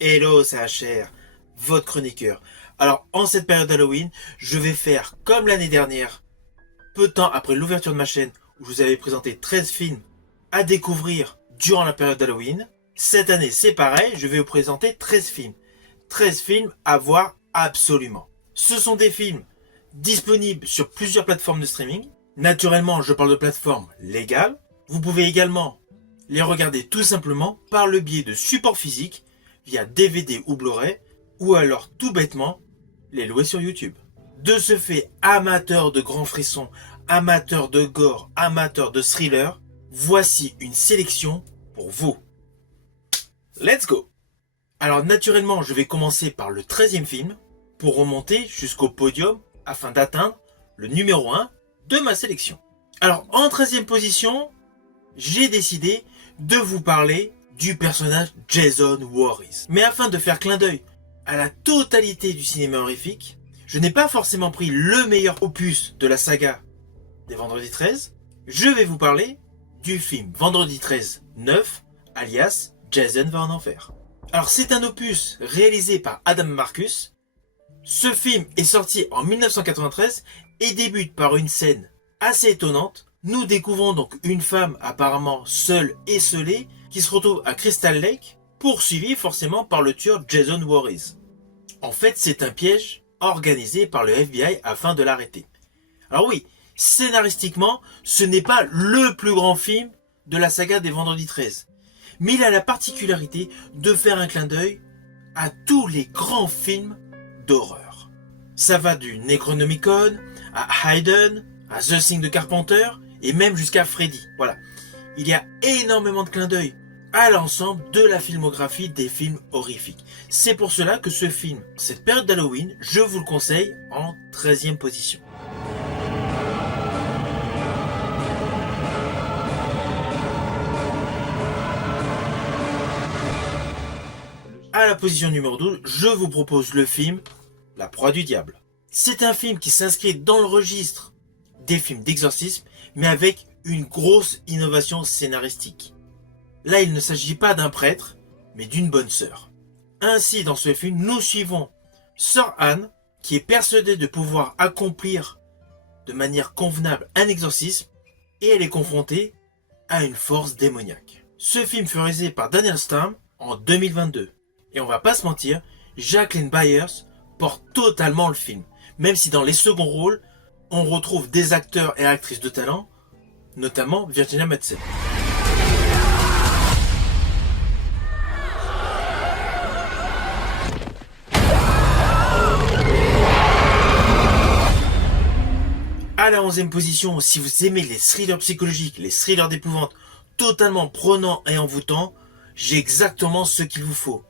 Hello, c'est HR, votre chroniqueur. Alors, en cette période d'Halloween, je vais faire comme l'année dernière, peu de temps après l'ouverture de ma chaîne, où je vous avais présenté 13 films à découvrir durant la période d'Halloween. Cette année, c'est pareil, je vais vous présenter 13 films. 13 films à voir absolument. Ce sont des films disponibles sur plusieurs plateformes de streaming. Naturellement, je parle de plateformes légales. Vous pouvez également les regarder tout simplement par le biais de supports physiques via DVD ou Blu-ray, ou alors tout bêtement les louer sur YouTube. De ce fait, amateurs de grands frissons, amateurs de gore, amateurs de thriller, voici une sélection pour vous. Let's go! Alors naturellement, je vais commencer par le 13e film pour remonter jusqu'au podium afin d'atteindre le numéro 1 de ma sélection. Alors en 13e position, j'ai décidé de vous parler du personnage Jason Voorhees. Mais afin de faire clin d'œil à la totalité du cinéma horrifique, je n'ai pas forcément pris le meilleur opus de la saga des Vendredi 13. Je vais vous parler du film Vendredi 13 9, alias Jason va en enfer. Alors c'est un opus réalisé par Adam Marcus. Ce film est sorti en 1993 et débute par une scène assez étonnante. Nous découvrons donc une femme apparemment seule et esseulée qui se retrouve à Crystal Lake, poursuivie forcément par le tueur Jason Voorhees. En fait, c'est un piège organisé par le FBI afin de l'arrêter. Alors oui, scénaristiquement, ce n'est pas le plus grand film de la saga des Vendredi 13, mais il a la particularité de faire un clin d'œil à tous les grands films d'horreur. Ça va du Necronomicon à Hayden, à The Thing de Carpenter et même jusqu'à Freddy. Voilà. Il y a énormément de clins d'œil à l'ensemble de la filmographie des films horrifiques. C'est pour cela que ce film, cette période d'Halloween, je vous le conseille en 13e position. À la position numéro 12, je vous propose le film La Proie du Diable. C'est un film qui s'inscrit dans le registre des films d'exorcisme, mais avec une grosse innovation scénaristique. Là, il ne s'agit pas d'un prêtre, mais d'une bonne sœur. Ainsi, dans ce film, nous suivons Sœur Anne, qui est persuadée de pouvoir accomplir de manière convenable un exorcisme, et elle est confrontée à une force démoniaque. Ce film fut réalisé par Daniel Stamm en 2022. Et on va pas se mentir, Jacqueline Byers porte totalement le film, même si dans les seconds rôles, on retrouve des acteurs et actrices de talent, notamment Virginia Madsen. À la 11e position, si vous aimez les thrillers psychologiques, les thrillers d'épouvante, totalement prenants et envoûtants, j'ai exactement ce qu'il vous faut.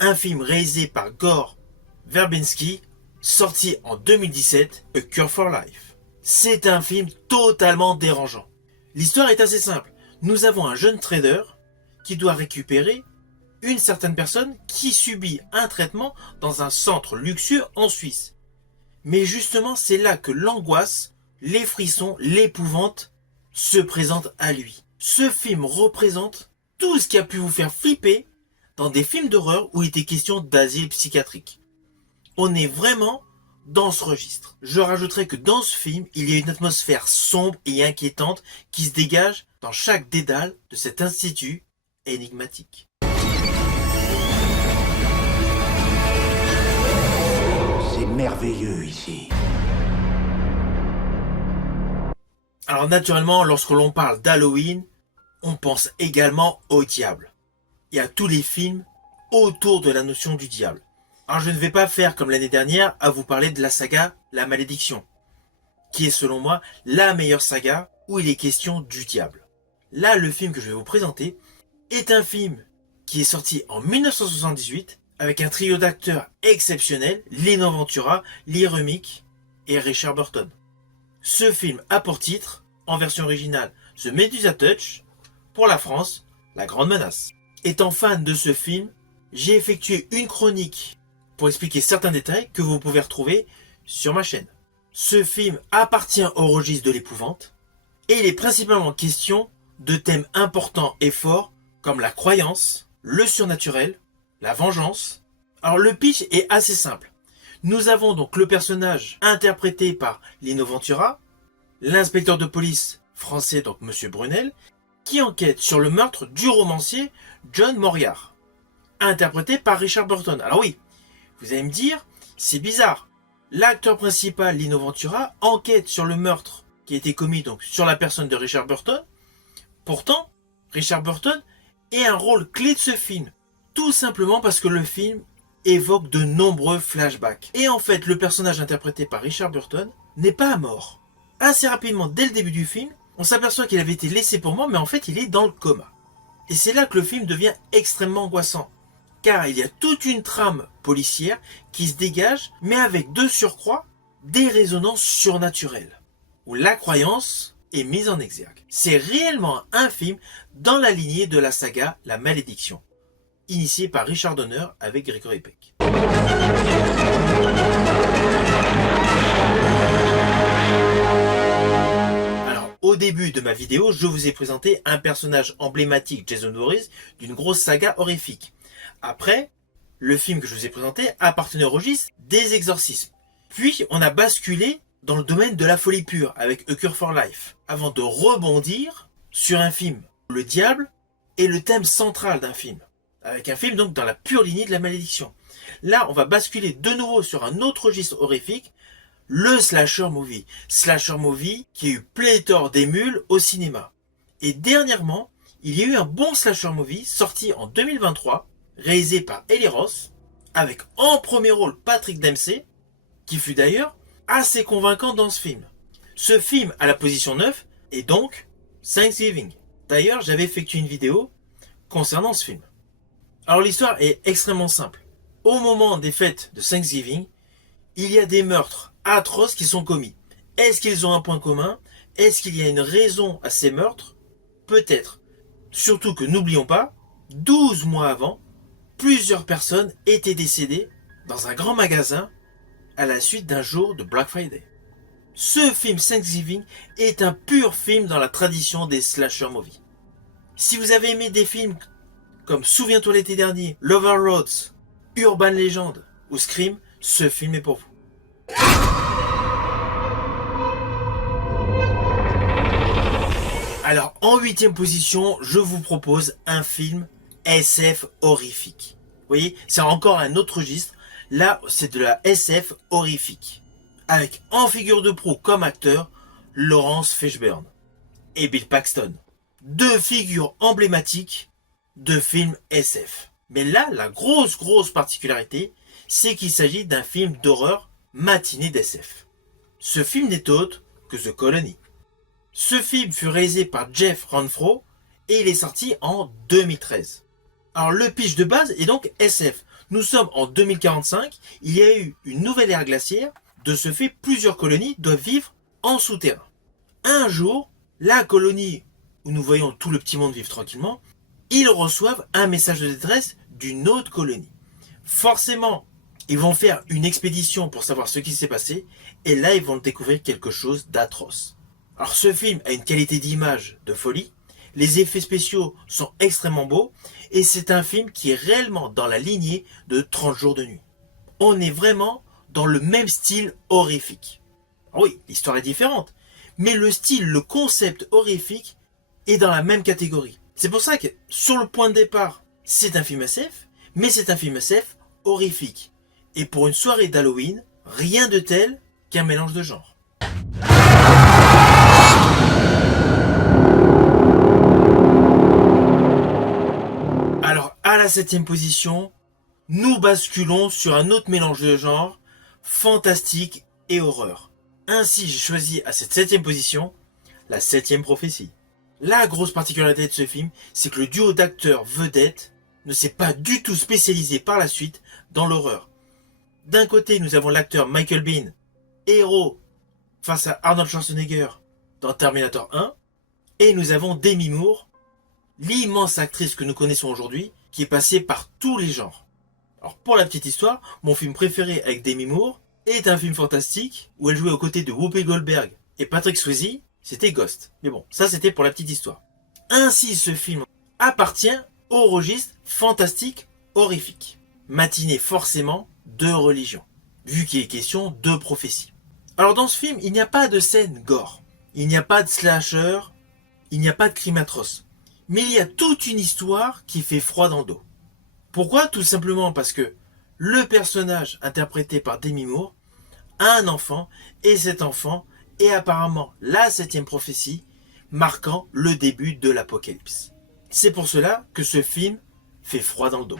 Un film réalisé par Gore Verbinski, sorti en 2017, A Cure for Life. C'est un film totalement dérangeant. L'histoire est assez simple. Nous avons un jeune trader qui doit récupérer une certaine personne qui subit un traitement dans un centre luxueux en Suisse. Mais justement, c'est là que l'angoisse, les frissons, l'épouvante se présentent à lui. Ce film représente tout ce qui a pu vous faire flipper dans des films d'horreur où il était question d'asile psychiatrique. On est vraiment dans ce registre. Je rajouterai que dans ce film, il y a une atmosphère sombre et inquiétante qui se dégage dans chaque dédale de cet institut énigmatique. C'est merveilleux ici. Alors naturellement, lorsque l'on parle d'Halloween, on pense également au diable. Et à tous les films autour de la notion du diable. Alors je ne vais pas faire comme l'année dernière à vous parler de la saga La Malédiction, qui est selon moi la meilleure saga où il est question du diable. Là, le film que je vais vous présenter est un film qui est sorti en 1978 avec un trio d'acteurs exceptionnels, Lino Ventura, Lee Remick et Richard Burton. Ce film a pour titre, en version originale, The Medusa Touch, pour la France, La Grande Menace. Étant fan de ce film, j'ai effectué une chronique pour expliquer certains détails que vous pouvez retrouver sur ma chaîne. Ce film appartient au registre de l'épouvante et il est principalement question de thèmes importants et forts comme la croyance, le surnaturel, la vengeance. Alors le pitch est assez simple. Nous avons donc le personnage interprété par Lino Ventura, l'inspecteur de police français, donc Monsieur Brunel, qui enquête sur le meurtre du romancier John Moriarty, interprété par Richard Burton. Alors oui, vous allez me dire, c'est bizarre. L'acteur principal, Lino Ventura, enquête sur le meurtre qui a été commis donc sur la personne de Richard Burton. Pourtant, Richard Burton est un rôle clé de ce film, tout simplement parce que le film évoque de nombreux flashbacks. Et en fait, le personnage interprété par Richard Burton n'est pas mort. Assez rapidement, dès le début du film, on s'aperçoit qu'il avait été laissé pour mort, mais en fait, il est dans le coma. Et c'est là que le film devient extrêmement angoissant, car il y a toute une trame policière qui se dégage, mais avec de surcroît des résonances surnaturelles, où la croyance est mise en exergue. C'est réellement un film dans la lignée de la saga La Malédiction, initié par Richard Donner avec Gregory Peck. Alors, au début de ma vidéo, je vous ai présenté un personnage emblématique, Jason Voorhees, d'une grosse saga horrifique. Après, le film que je vous ai présenté appartenait au registre des exorcismes. Puis, on a basculé dans le domaine de la folie pure avec A Cure for Life, avant de rebondir sur un film. Le diable est le thème central d'un film, avec un film donc dans la pure lignée de la malédiction. Là, on va basculer de nouveau sur un autre registre horrifique, le slasher movie. Slasher movie qui a eu pléthore d'émules au cinéma. Et dernièrement, il y a eu un bon slasher movie sorti en 2023, réalisé par Eli Roth, avec en premier rôle Patrick Dempsey, qui fut d'ailleurs assez convaincant dans ce film. Ce film à la position 9 est donc Thanksgiving. D'ailleurs, j'avais effectué une vidéo concernant ce film. Alors l'histoire est extrêmement simple. Au moment des fêtes de Thanksgiving, il y a des meurtres atroces qui sont commis. Est-ce qu'ils ont un point commun? Est-ce qu'il y a une raison à ces meurtres? Peut-être. Surtout que n'oublions pas, 12 mois avant, plusieurs personnes étaient décédées dans un grand magasin à la suite d'un jour de Black Friday. Ce film Thanksgiving est un pur film dans la tradition des slasher movies. Si vous avez aimé des films comme Souviens-toi l'été dernier, Lover Roads, Urban Legend ou Scream, ce film est pour vous. Alors, en 8e position, je vous propose un film SF horrifique. Vous voyez, c'est encore un autre registre. Là, c'est de la SF horrifique. Avec en figure de proue comme acteur, Laurence Fishburne et Bill Paxton. Deux figures emblématiques de films SF. Mais là, la grosse particularité, c'est qu'il s'agit d'un film d'horreur matinée d'SF. Ce film n'est autre que The Colony. Ce film fut réalisé par Jeff Renfro et il est sorti en 2013. Alors le pitch de base est donc SF. Nous sommes en 2045, il y a eu une nouvelle ère glaciaire, de ce fait plusieurs colonies doivent vivre en souterrain. Un jour, la colonie où nous voyons tout le petit monde vivre tranquillement, ils reçoivent un message de détresse d'une autre colonie. Forcément, ils vont faire une expédition pour savoir ce qui s'est passé, et là ils vont découvrir quelque chose d'atroce. Alors ce film a une qualité d'image de folie, les effets spéciaux sont extrêmement beaux, et c'est un film qui est réellement dans la lignée de 30 jours de nuit. On est vraiment dans le même style horrifique. Alors oui, l'histoire est différente, mais le style, le concept horrifique est dans la même catégorie. C'est pour ça que, sur le point de départ, c'est un film SF, mais c'est un film SF horrifique. Et pour une soirée d'Halloween, rien de tel qu'un mélange de genres. Alors, à la 7e position, nous basculons sur un autre mélange de genres, fantastique et horreur. Ainsi, j'ai choisi à cette 7e position, la 7e prophétie. La grosse particularité de ce film, c'est que le duo d'acteurs vedettes ne s'est pas du tout spécialisé par la suite dans l'horreur. D'un côté, nous avons l'acteur Michael Biehn, héros face à Arnold Schwarzenegger dans Terminator 1, et nous avons Demi Moore, l'immense actrice que nous connaissons aujourd'hui, qui est passée par tous les genres. Alors pour la petite histoire, mon film préféré avec Demi Moore est un film fantastique où elle jouait aux côtés de Whoopi Goldberg et Patrick Swayze, c'était Ghost. Mais bon, ça c'était pour la petite histoire. Ainsi, ce film appartient au registre fantastique horrifique. Matinée forcément de religion, vu qu'il est question de prophétie. Alors dans ce film, il n'y a pas de scène gore, il n'y a pas de slasher, il n'y a pas de crime atroce. Mais il y a toute une histoire qui fait froid dans le dos. Pourquoi? Tout simplement parce que le personnage interprété par Demi Moore a un enfant, et cet enfant est apparemment la 7e prophétie, marquant le début de l'apocalypse. C'est pour cela que ce film fait froid dans le dos.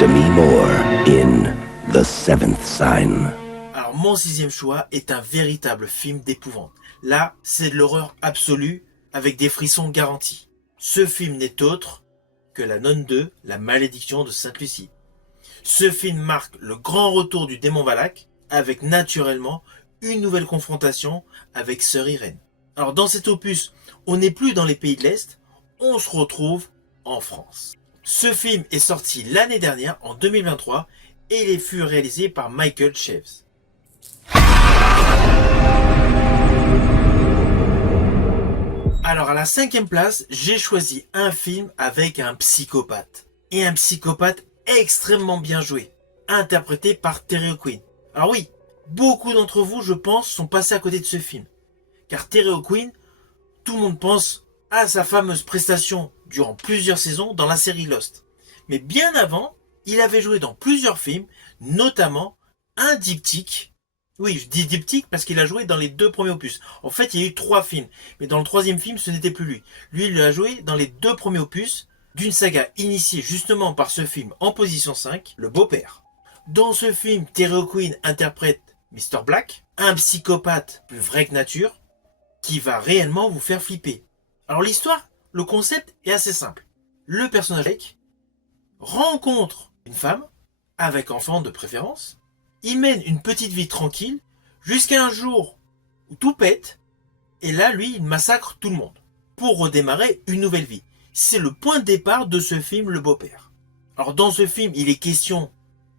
Demi Moore in The Seventh Sign. Alors mon 6e choix est un véritable film d'épouvante. Là, c'est de l'horreur absolue avec des frissons garantis. Ce film n'est autre que La Nonne 2, La Malédiction de Sainte-Lucie. Ce film marque le grand retour du démon Valak avec naturellement une nouvelle confrontation avec Sœur Irène. Alors dans cet opus, on n'est plus dans les pays de l'Est, on se retrouve en France. Ce film est sorti l'année dernière, en 2023, et il fut réalisé par Michael Chaves. Alors à la 5e place, j'ai choisi un film avec un psychopathe. Et un psychopathe extrêmement bien joué, interprété par Terry O'Quinn. Alors oui, beaucoup d'entre vous, je pense, sont passés à côté de ce film. Car Terry O'Quinn, tout le monde pense à sa fameuse prestation durant plusieurs saisons dans la série Lost. Mais bien avant, il avait joué dans plusieurs films, notamment un diptyque. Oui, je dis diptyque parce qu'il a joué dans les 2 premiers opus. En fait, il y a eu 3 films, mais dans le 3e film, ce n'était plus lui. Lui, il a joué dans les 2 premiers opus d'une saga initiée justement par ce film en position 5, Le Beau-Père. Dans ce film, Terry O'Quinn interprète Mr. Black, un psychopathe plus vrai que nature, qui va réellement vous faire flipper. Alors l'histoire, le concept est assez simple. Le personnage Blake rencontre une femme, avec enfant de préférence. Il mène une petite vie tranquille, jusqu'à un jour où tout pète, et là, lui, il massacre tout le monde, pour redémarrer une nouvelle vie. C'est le point de départ de ce film Le Beau-Père. Alors dans ce film, il est question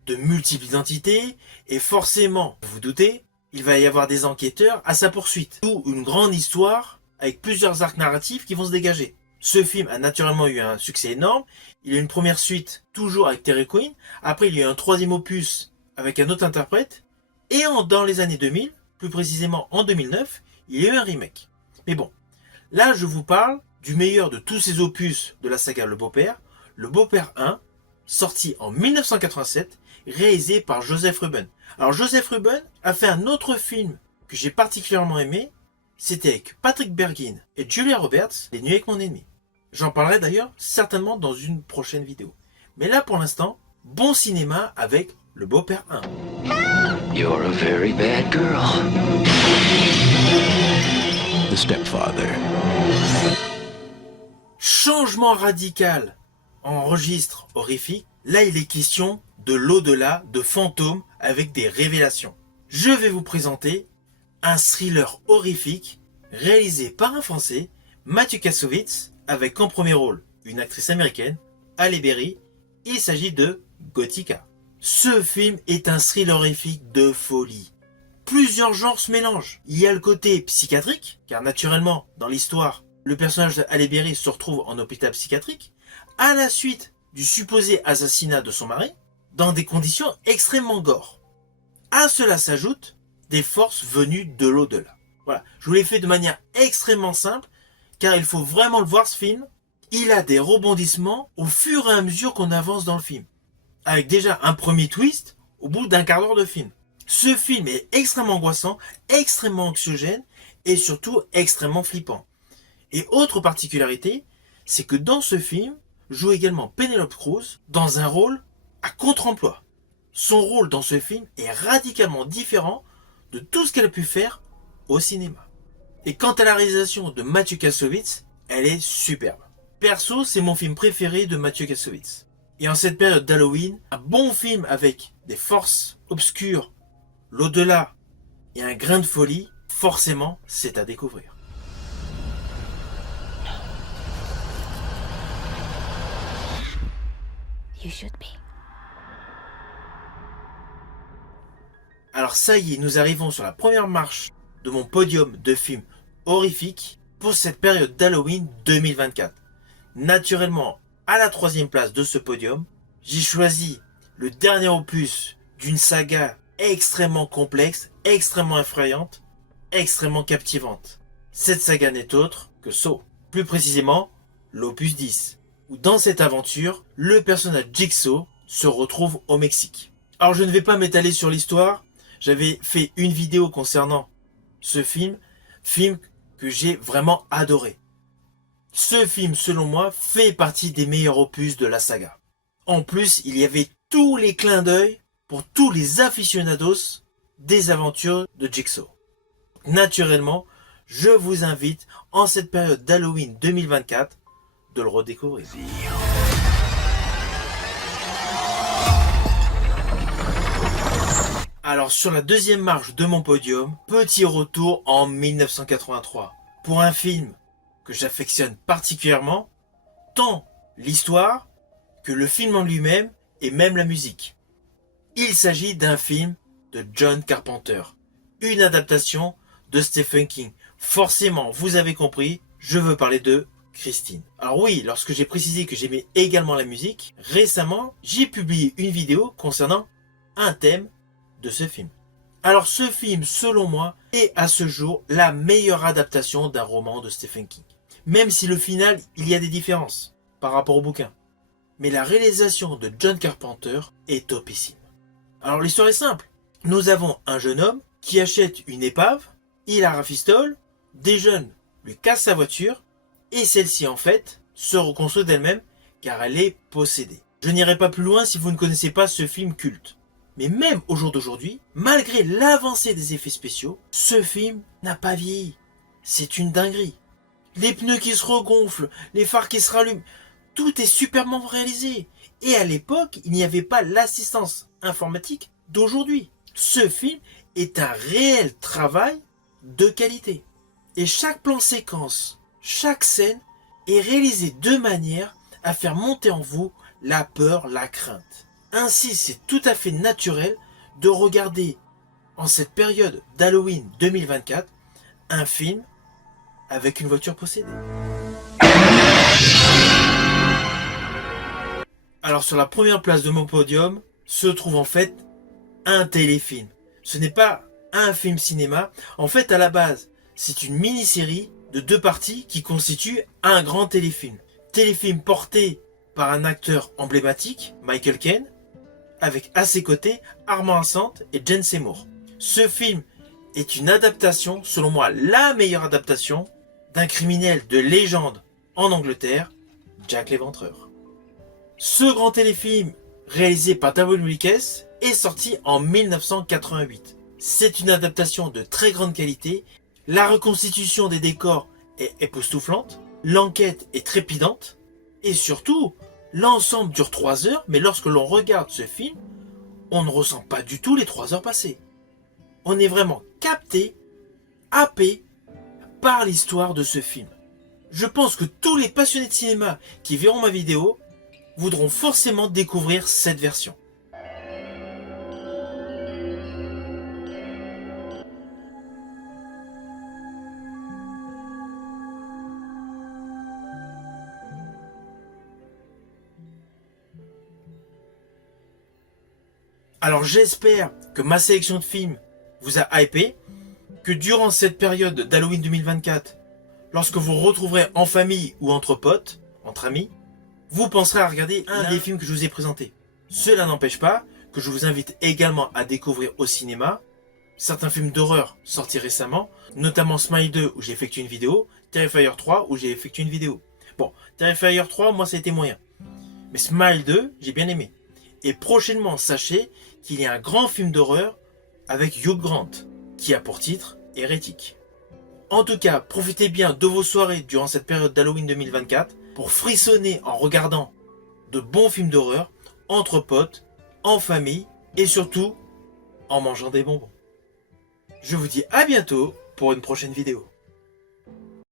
de multiples identités, et forcément, vous vous doutez, il va y avoir des enquêteurs à sa poursuite. Tout une grande histoire, avec plusieurs arcs narratifs qui vont se dégager. Ce film a naturellement eu un succès énorme. Il y a eu une première suite, toujours avec Terry O'Quinn. Après, il y a eu un 3e opus avec un autre interprète. Et dans les années 2000, plus précisément en 2009, il y a eu un remake. Mais bon, là, je vous parle du meilleur de tous ces opus de la saga Le Beau-Père, Le Beau-Père 1, sorti en 1987, réalisé par Joseph Ruben. Alors Joseph Ruben a fait un autre film que j'ai particulièrement aimé, c'était avec Patrick Bergin et Julia Roberts, Les Nuits avec mon ennemi. J'en parlerai d'ailleurs certainement dans une prochaine vidéo. Mais là pour l'instant, bon cinéma avec Le Beau-Père 1. You're a very bad girl. The Stepfather. Changement radical en registre horrifique. Là il est question de l'au-delà, de fantômes avec des révélations. Je vais vous présenter un thriller horrifique réalisé par un Français, Mathieu Kassovitz, avec en premier rôle une actrice américaine, Halle Berry. Il s'agit de Gothica. Ce film est un thriller horrifique de folie. Plusieurs genres se mélangent. Il y a le côté psychiatrique, car naturellement, dans l'histoire, le personnage de Halle Berry se retrouve en hôpital psychiatrique, à la suite du supposé assassinat de son mari, dans des conditions extrêmement gore. À cela s'ajoutent des forces venues de l'au-delà. Voilà, je vous l'ai fait de manière extrêmement simple, car il faut vraiment le voir ce film. Il a des rebondissements au fur et à mesure qu'on avance dans le film, avec déjà un premier twist au bout d'un quart d'heure de film. Ce film est extrêmement angoissant, extrêmement anxiogène et surtout extrêmement flippant. Et autre particularité, c'est que dans ce film joue également Penelope Cruz dans un rôle à contre-emploi. Son rôle dans ce film est radicalement différent de tout ce qu'elle a pu faire au cinéma. Et quant à la réalisation de Mathieu Kassovitz, elle est superbe. Perso, c'est mon film préféré de Mathieu Kassovitz. Et en cette période d'Halloween, un bon film avec des forces obscures, l'au-delà et un grain de folie, forcément, c'est à découvrir. You should be. Alors ça y est, nous arrivons sur la première marche de mon podium de films horrifiques. pour cette période d'Halloween 2024. Naturellement, à la 3e place de ce podium, j'ai choisi le dernier opus d'une saga extrêmement complexe, extrêmement effrayante, extrêmement captivante. Cette saga n'est autre que Saw. Plus précisément, l'opus 10, où dans cette aventure, le personnage Jigsaw se retrouve au Mexique. Alors je ne vais pas m'étaler sur l'histoire, j'avais fait une vidéo concernant ce film que j'ai vraiment adoré. Ce film, selon moi, fait partie des meilleurs opus de la saga. En plus, il y avait tous les clins d'œil pour tous les aficionados des aventures de Jigsaw. Naturellement, je vous invite, en cette période d'Halloween 2024, de le redécouvrir. Alors, sur la 2e marche de mon podium, petit retour en 1983. Pour un film que j'affectionne particulièrement, tant l'histoire que le film en lui-même et même la musique. Il s'agit d'un film de John Carpenter, une adaptation de Stephen King. Forcément, vous avez compris, je veux parler de Christine. Alors oui, lorsque j'ai précisé que j'aimais également la musique, récemment, j'ai publié une vidéo concernant un thème de ce film. Alors ce film, selon moi, est à ce jour la meilleure adaptation d'un roman de Stephen King. Même si le final, il y a des différences par rapport au bouquin. Mais la réalisation de John Carpenter est topissime. Alors l'histoire est simple. Nous avons un jeune homme qui achète une épave, il la rafistole, des jeunes lui cassent sa voiture, et celle-ci en fait se reconstruit d'elle-même car elle est possédée. Je n'irai pas plus loin si vous ne connaissez pas ce film culte. Mais même au jour d'aujourd'hui, malgré l'avancée des effets spéciaux, ce film n'a pas vieilli. C'est une dinguerie. Les pneus qui se regonflent, les phares qui se rallument, tout est superbement réalisé. Et à l'époque, il n'y avait pas l'assistance informatique d'aujourd'hui. Ce film est un réel travail de qualité. Et chaque plan séquence, chaque scène est réalisé de manière à faire monter en vous la peur, la crainte. Ainsi, c'est tout à fait naturel de regarder en cette période d'Halloween 2024 un film avec une voiture possédée. Alors sur la première place de mon podium se trouve en fait un téléfilm. Ce n'est pas un film cinéma. En fait, à la base, c'est une mini-série de 2 parties qui constitue un grand téléfilm. Téléfilm porté par un acteur emblématique, Michael Caine, avec à ses côtés Armand Assante et Jane Seymour. Ce film est une adaptation, selon moi la meilleure adaptation, d'un criminel de légende en Angleterre, Jack l'Éventreur. Ce grand téléfilm, réalisé par David Wilkes, est sorti en 1988. C'est une adaptation de très grande qualité, la reconstitution des décors est époustouflante, l'enquête est trépidante, et surtout, l'ensemble dure 3 heures, mais lorsque l'on regarde ce film, on ne ressent pas du tout les 3 heures passées. On est vraiment capté, happé par l'histoire de ce film. Je pense que tous les passionnés de cinéma qui verront ma vidéo voudront forcément découvrir cette version. Alors j'espère que ma sélection de films vous a hypé, que durant cette période d'Halloween 2024, lorsque vous retrouverez en famille ou entre potes, entre amis, vous penserez à regarder un des films que je vous ai présentés. Cela n'empêche pas que je vous invite également à découvrir au cinéma certains films d'horreur sortis récemment, notamment Smile 2 où j'ai effectué une vidéo, Terrifier 3 où j'ai effectué une vidéo. Bon, Terrifier 3, moi ça a été moyen. Mais Smile 2, j'ai bien aimé. Et prochainement, sachez qu'il y a un grand film d'horreur avec Hugh Grant, qui a pour titre Hérétique. En tout cas, profitez bien de vos soirées durant cette période d'Halloween 2024 pour frissonner en regardant de bons films d'horreur, entre potes, en famille et surtout en mangeant des bonbons. Je vous dis à bientôt pour une prochaine vidéo.